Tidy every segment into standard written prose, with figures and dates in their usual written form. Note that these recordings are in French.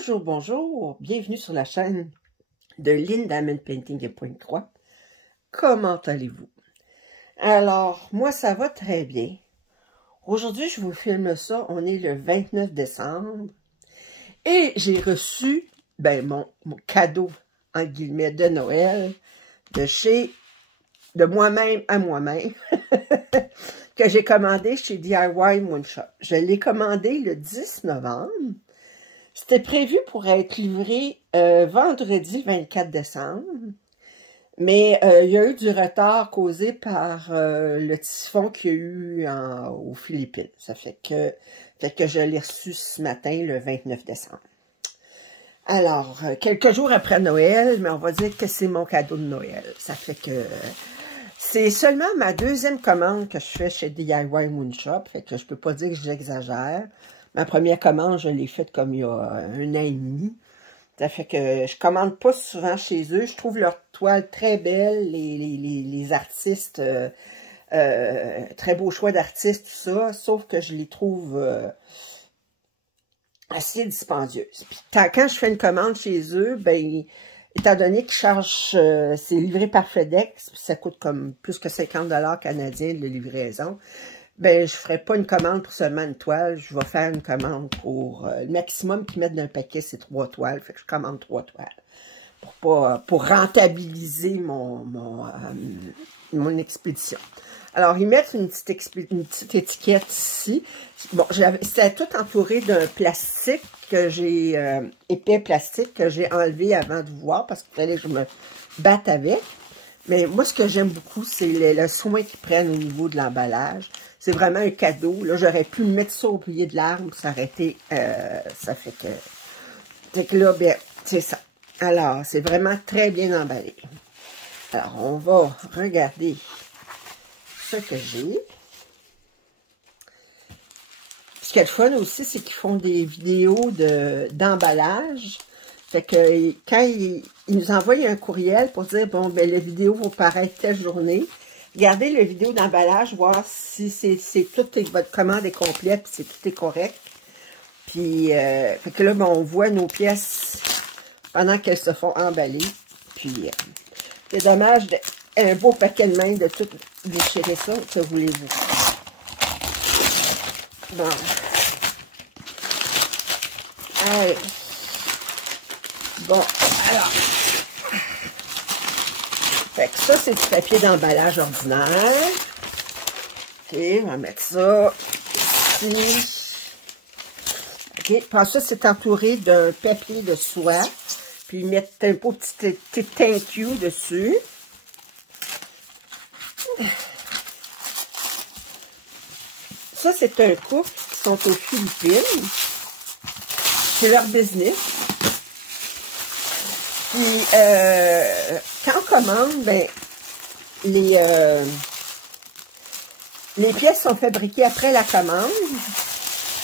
Bonjour, bonjour, bienvenue sur la chaîne de Lynn Diamond Painting et Pointe-Croix. Comment allez-vous? Alors, moi ça va très bien. Aujourd'hui, je vous filme ça, on est le 29 décembre. Et j'ai reçu mon cadeau, en guillemets, de Noël, de moi-même à moi-même, que j'ai commandé chez DIY Moonshop. Je l'ai commandé le 10 novembre. C'était prévu pour être livré vendredi 24 décembre, mais il y a eu du retard causé par le typhon qu'il y a eu aux Philippines. Ça fait que je l'ai reçu ce matin, le 29 décembre. Alors, quelques jours après Noël, mais on va dire que c'est mon cadeau de Noël. Ça fait que c'est seulement ma deuxième commande que je fais chez DIY Moonshop, fait que je peux pas dire que j'exagère. Ma première commande, je l'ai faite comme il y a 1 an et demi. Ça fait que je commande pas souvent chez eux. Je trouve leur toile très belle, les artistes, très beau choix d'artistes, tout ça, sauf que je les trouve assez dispendieuses. Puis quand je fais une commande chez eux, étant donné qu'ils chargent, c'est livré par FedEx, ça coûte comme plus que 50$ canadiens de livraison. Je ferai pas une commande pour seulement une toile. Je vais faire une commande pour... le maximum qu'ils mettent dans un paquet, c'est 3 toiles. Fait que je commande 3 toiles. Pour rentabiliser mon expédition. Alors, ils mettent une petite étiquette ici. Bon, c'était tout entouré d'un plastique que j'ai... épais plastique que j'ai enlevé avant de voir parce qu'il fallait que je me batte avec. Mais moi, ce que j'aime beaucoup, c'est le soin qu'ils prennent au niveau de l'emballage. C'est vraiment un cadeau. Là, j'aurais pu mettre ça au pied de l'arbre, ça aurait été... ça fait que là, c'est ça. Alors, c'est vraiment très bien emballé. Alors, on va regarder ce que j'ai. Ce qui est le fun aussi, c'est qu'ils font des vidéos d'emballage. Fait que quand ils nous envoient un courriel pour dire, bon, la vidéo va paraître telle journée, regardez la vidéo d'emballage, voir si votre commande est complète, si tout est correct. Puis, fait que là, on voit nos pièces pendant qu'elles se font emballer. Puis, c'est dommage, un beau paquet de main de tout déchirer ça, que voulez-vous. Bon. Allez. Bon, alors, fait que ça, c'est du papier d'emballage ordinaire. OK, on va mettre ça ici. OK, puis ça, c'est entouré d'un papier de soie. Puis, ils mettent un beau petit thank you dessus. Ça, c'est un couple qui sont aux Philippines. C'est leur business. Puis, quand on commande, les pièces sont fabriquées après la commande.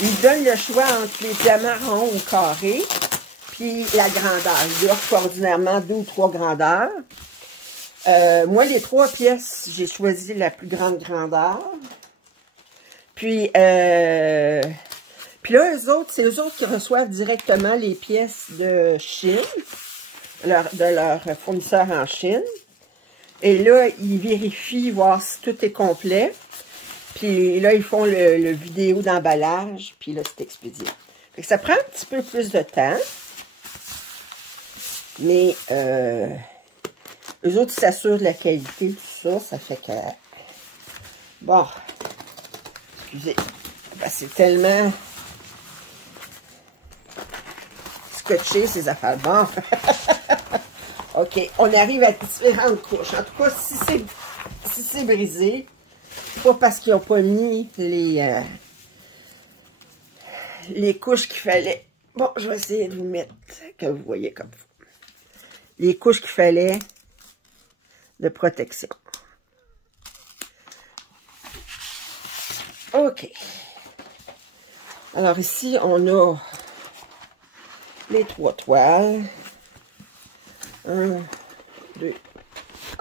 Ils donnent le choix entre les diamants ronds ou carrés, puis la grandeur. Ils offrent ordinairement 2 ou 3 grandeurs. Moi, les 3 pièces, j'ai choisi la plus grande grandeur. Puis là, c'est eux autres qui reçoivent directement les pièces de Chine. De leur fournisseur en Chine. Et là, ils vérifient, voir si tout est complet. Puis là, ils font le vidéo d'emballage. Puis là, c'est expédié. Fait que ça prend un petit peu plus de temps. Mais eux autres, ils s'assurent de la qualité, tout ça. Ça fait que... Bon. Excusez. C'est tellement... scotché, ces affaires. Bon. OK, on arrive à différentes couches. En tout cas, si c'est brisé, pas parce qu'ils n'ont pas mis les couches qu'il fallait. Bon, je vais essayer de vous mettre, que vous voyez comme ça. Les couches qu'il fallait de protection. OK. Alors ici, on a les 3 toiles. 1, 2,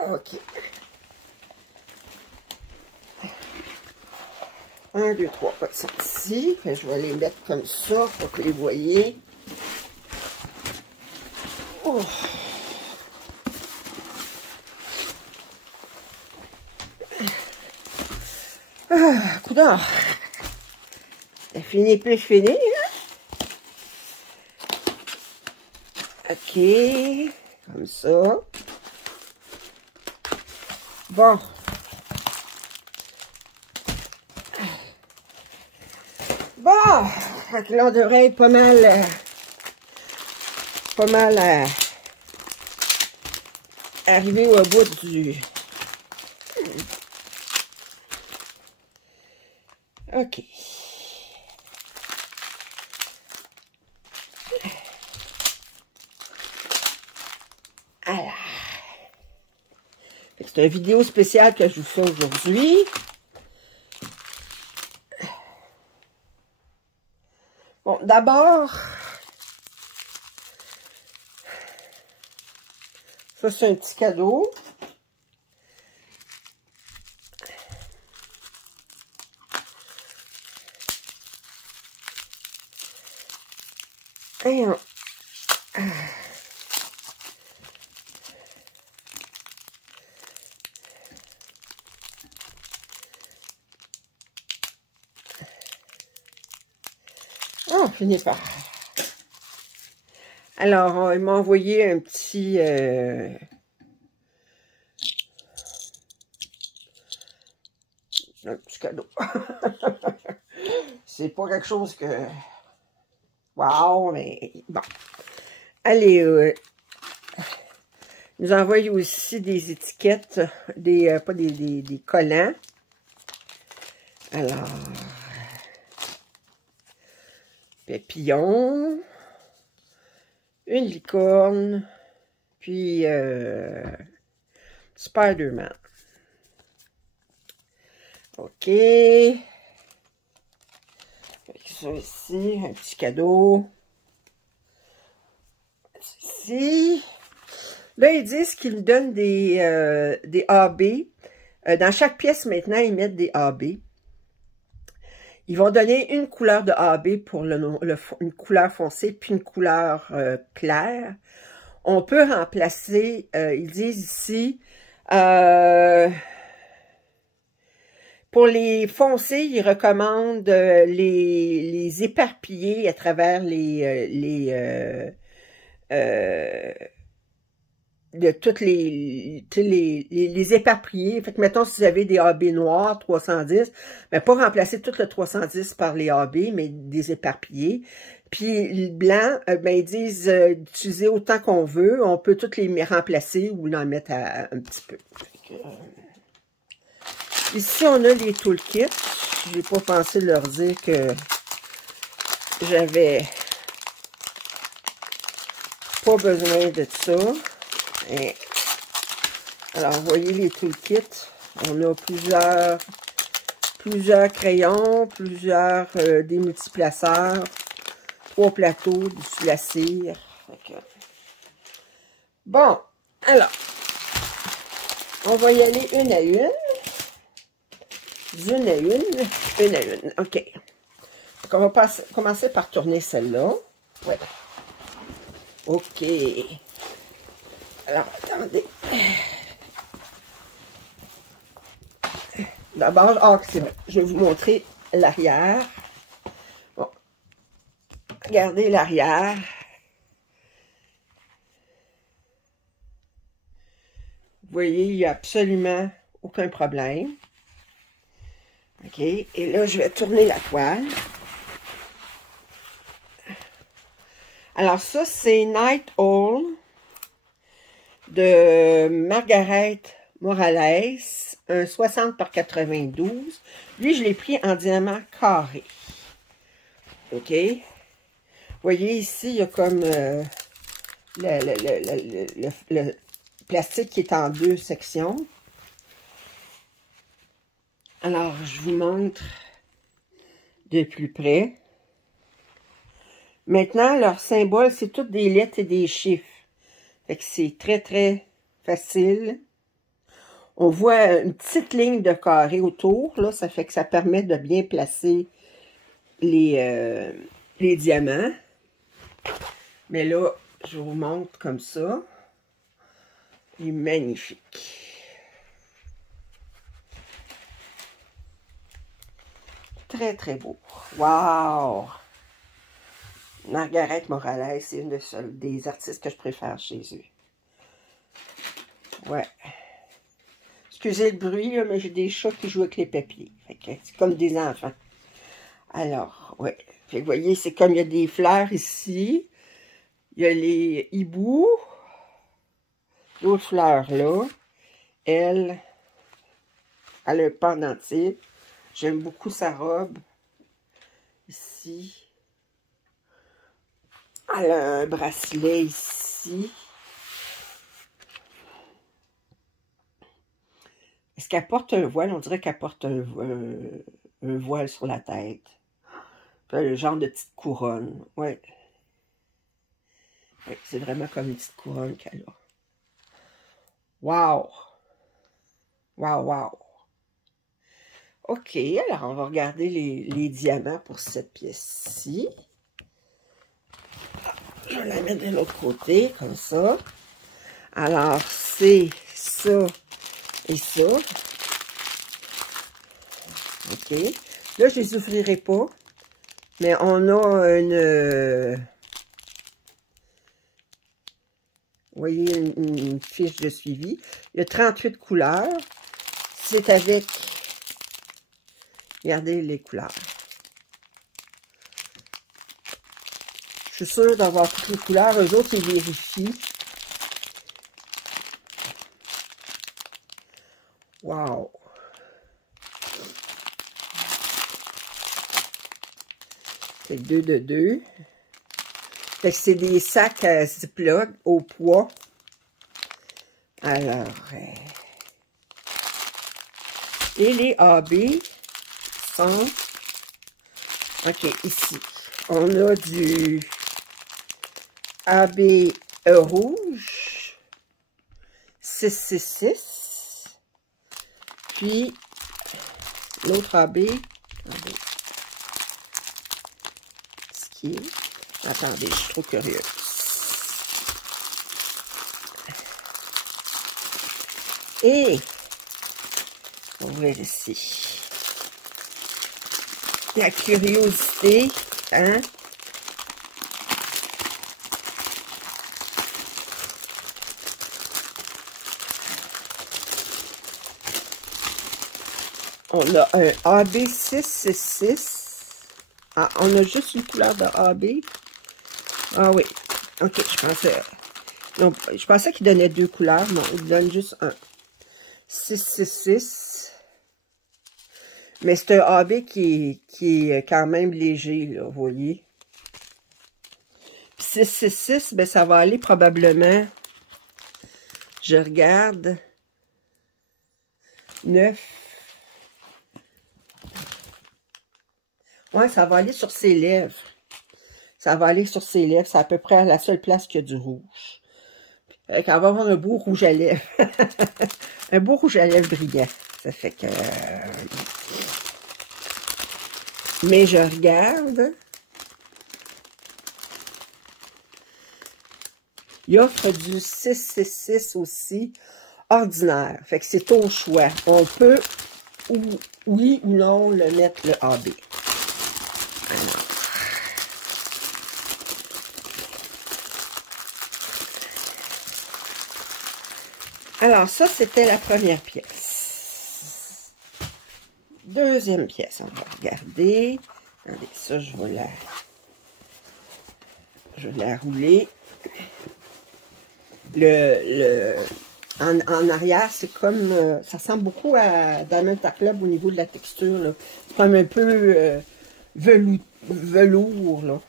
OK. 1, 2, 3 pots ici. Je vais les mettre comme ça pour que vous les voyez. Oh. Ah, coudonc. C'est fini plus fini, hein? OK. Comme ça. Bon. Bon. Fait que là, on devrait être pas mal arrivé au bout du... OK. Alors. C'est une vidéo spéciale que je vous fais aujourd'hui. Bon, d'abord, ça c'est un petit cadeau. Et on finit par... Alors, il m'a envoyé un petit... un petit cadeau. C'est pas quelque chose que... Wow, mais bon. Allez, il nous envoie aussi des étiquettes, pas des collants. Alors, papillon, une licorne, puis Spider-Man. OK. Ça ici, un petit cadeau. Ici. Là, ils disent qu'ils donnent des AB. Dans chaque pièce, maintenant, ils mettent des AB. Ils vont donner une couleur de AB pour une couleur foncée, puis une couleur claire. On peut remplacer, ils disent ici, pour les foncés, ils recommandent les éparpiller à travers de toutes les éparpiller. Fait que, mettons, si vous avez des AB noirs, 310, mais pas remplacer tout le 310 par les AB, mais des éparpiller. Puis, le blanc, ben, ils disent d'utiliser autant qu'on veut. On peut toutes les remplacer ou en mettre un petit peu. Fait que, ici, on a les toolkits. J'ai pas pensé leur dire que j'avais pas besoin de ça. Et, alors, vous voyez les toolkits. On a plusieurs crayons, plusieurs démultiplaceurs, 3 plateaux, du la cire. Bon, alors, on va y aller une à une. Une à une. OK. Donc, on va commencer par tourner celle-là. Ouais. OK. Alors, attendez. D'abord, c'est vrai. Je vais vous montrer l'arrière. Bon. Regardez l'arrière. Vous voyez, il n'y a absolument aucun problème. OK. Et là, je vais tourner la toile. Alors, ça, c'est Night Owl de Margaret Morales, un 60 par 92. Lui, je l'ai pris en diamant carré. OK? Vous voyez ici, il y a comme le plastique qui est en 2 sections. Alors, je vous montre de plus près. Maintenant, leur symbole, c'est toutes des lettres et des chiffres. Fait que c'est très, très facile. On voit une petite ligne de carré autour, là. Ça fait que ça permet de bien placer les diamants. Mais là, Je vous montre comme ça. Il est magnifique. Très, très beau. Wow! Margaret Morales, c'est une des artistes que je préfère chez eux. Ouais. Excusez le bruit, là, mais j'ai des chats qui jouent avec les papiers. C'est comme des enfants. Alors, ouais. Fait que vous voyez, c'est comme il y a des fleurs ici. Il y a les hiboux. L'autre fleur là. Elle a un pendentif. J'aime beaucoup sa robe. Ici. Elle a un bracelet ici. Est-ce qu'elle porte un voile? On dirait qu'elle porte un voile sur la tête. Le genre de petite couronne. Ouais. Ouais, c'est vraiment comme une petite couronne qu'elle a. Wow! Wow, wow! OK, alors on va regarder les diamants pour cette pièce-ci. Je vais la mettre de l'autre côté, comme ça. Alors, c'est ça et ça. OK. Là, je les ouvrirai pas. Mais on a une... vous voyez, une fiche de suivi. Il y a 38 couleurs. C'est avec... Regardez les couleurs. Je suis sûre d'avoir toutes les couleurs. Eux autres, ils vérifient. Wow! C'est 2 de 2. Fait que c'est des sacs à Ziploc au poids. Alors... et les AB sont... OK, ici. On a du AB rouge, 666. Puis, l'autre AB, ce qui est... Attendez, je suis trop curieuse. Et, on va ouvrir ici. La curiosité, hein? On a un AB 666. Ah, on a juste une couleur de AB. Ah oui. OK, je pensais... non, je pensais qu'il donnait 2 couleurs. Non, il donne juste un. 666. Mais c'est un AB qui est quand même léger, là, vous voyez. 666, ben ça va aller probablement... Je regarde... 9... ouais, ça va aller sur ses lèvres. Ça va aller sur ses lèvres. C'est à peu près la seule place qu'il y a du rouge. Elle va avoir un beau rouge à lèvres. Un beau rouge à lèvres brillant. Ça fait que... mais je regarde. Il offre du 666 aussi, ordinaire. Fait que c'est au choix. On peut, oui ou non, le mettre le AB. Alors, ça, c'était la première pièce. Deuxième pièce, on va regarder. Attendez, ça, je vais la rouler. En arrière, c'est comme... ça ressemble beaucoup à Diamond Art Club au niveau de la texture, là. C'est comme un peu velours, là.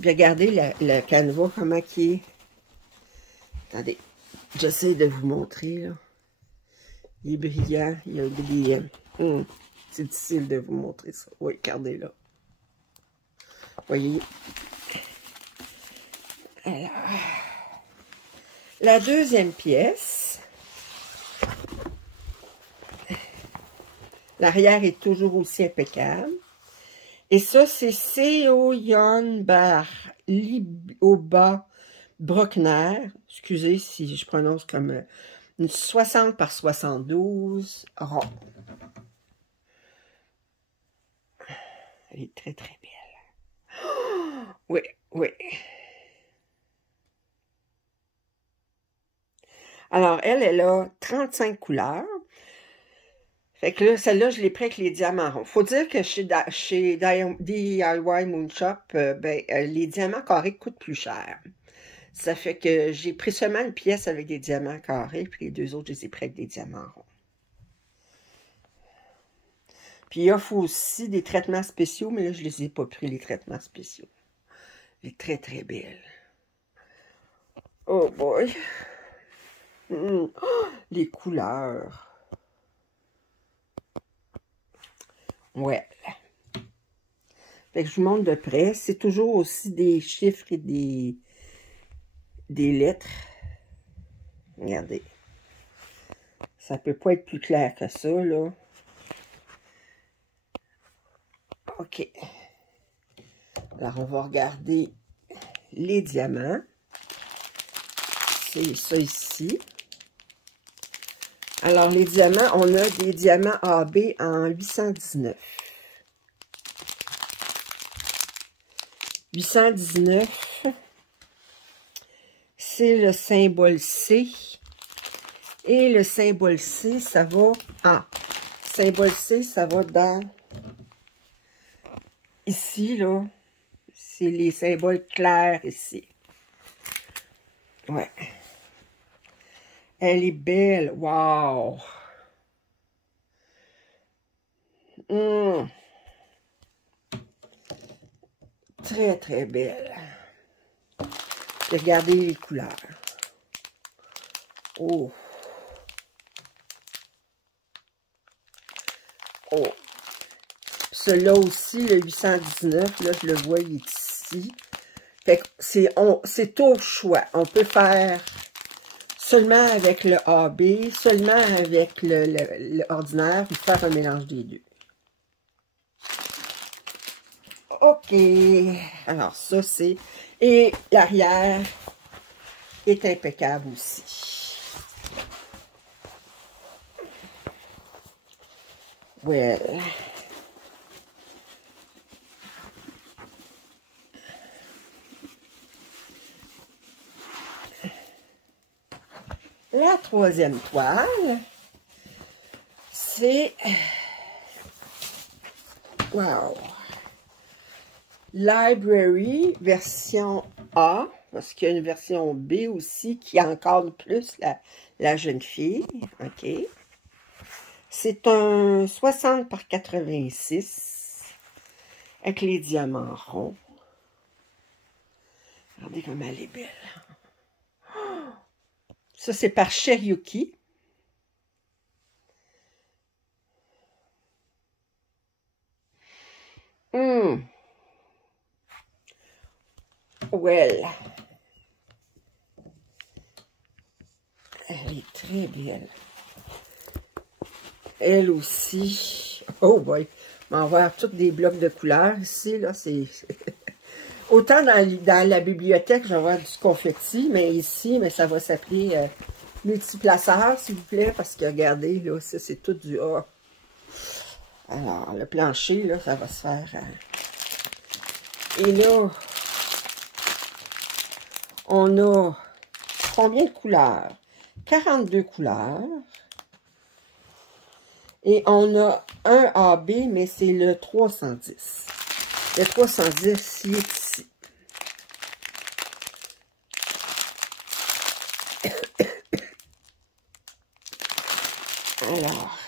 Puis regardez le canevas, comment il est. Attendez, j'essaie de vous montrer, là. Il est brillant, il y a des... c'est difficile de vous montrer ça. Oui, regardez là. Voyez. Alors, la deuxième pièce, l'arrière est toujours aussi impeccable. Et ça, c'est Seoyeon Bar Lioba Bruckner. Excusez si je prononce comme une 60 par 72 rond. Elle est très, très belle. Oh, oui, oui. Alors, elle a 35 couleurs. Fait que là, celle-là, je l'ai pris avec les diamants ronds. Faut dire que chez DIY Moon Shop, les diamants carrés coûtent plus cher. Ça fait que j'ai pris seulement une pièce avec des diamants carrés, puis les deux autres, je les ai pris avec des diamants ronds. Puis il offre aussi des traitements spéciaux, mais là, je ne les ai pas pris, les traitements spéciaux. Elle est très, très belle. Oh boy! Oh, les couleurs. Ouais. Fait que je vous montre de près. C'est toujours aussi des chiffres et des lettres. Regardez. Ça peut pas être plus clair que ça, là. OK. Alors, on va regarder les diamants. C'est ça ici. Alors, les diamants, on a des diamants AB en 819. 819, c'est le symbole C. Et le symbole C, ça va... Ah, symbole C, ça va dans... Ici, là, c'est les symboles clairs ici. Ouais. Elle est belle. Wow! Très, très belle. Et regardez les couleurs. Oh! Oh! Celui-là aussi, le 819, là, je le vois, il est ici. Fait que c'est au choix. On peut faire seulement avec le AB, seulement avec le ordinaire, puis faire un mélange des deux. OK. Alors, ça, c'est... Et l'arrière est impeccable aussi. Well... La troisième toile, c'est... Wow! Library, version A, parce qu'il y a une version B aussi qui encadre plus la jeune fille. OK. C'est un 60 par 86 avec les diamants ronds. Regardez comme elle est belle. Ça, c'est par Cherryuki. Well. Elle est très belle. Elle aussi. Oh boy. On va avoir tous des blocs de couleurs ici. Là, c'est... Autant dans la bibliothèque, je vais avoir du confetti, mais ici, mais ça va s'appeler multiplaceur, s'il vous plaît, parce que regardez, là, ça, c'est tout du A. Alors, le plancher, là, ça va se faire... Et là, on a combien de couleurs? 42 couleurs. Et on a un AB, mais c'est le 310. Le 310, il est ici. Alors,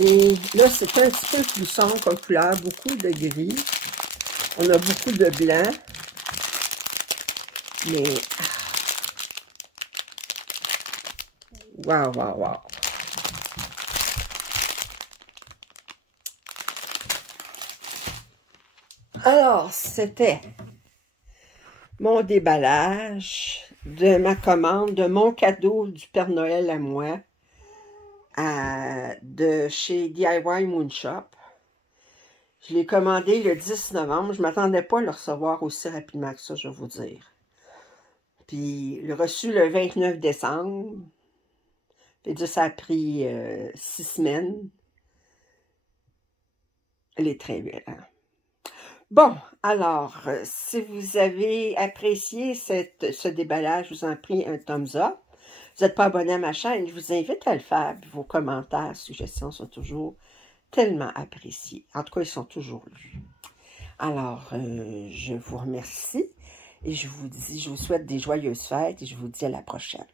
et là, c'est un petit peu plus sombre comme couleur, beaucoup de gris. On a beaucoup de blanc. Mais, wow, wow, wow. Alors, c'était mon déballage de ma commande, de mon cadeau du Père Noël à moi, de chez DIY Moon Shop. Je l'ai commandé le 10 novembre. Je ne m'attendais pas à le recevoir aussi rapidement que ça, je vais vous dire. Puis, le reçu le 29 décembre. Ça a pris 6 semaines. Elle est très belle. Hein? Bon, alors, si vous avez apprécié ce déballage, je vous en prie un thumbs up. Vous n'êtes pas abonné à ma chaîne, je vous invite à le faire. Vos commentaires, suggestions sont toujours tellement appréciés. En tout cas, ils sont toujours lus. Alors, je vous remercie et je vous souhaite des joyeuses fêtes et je vous dis à la prochaine.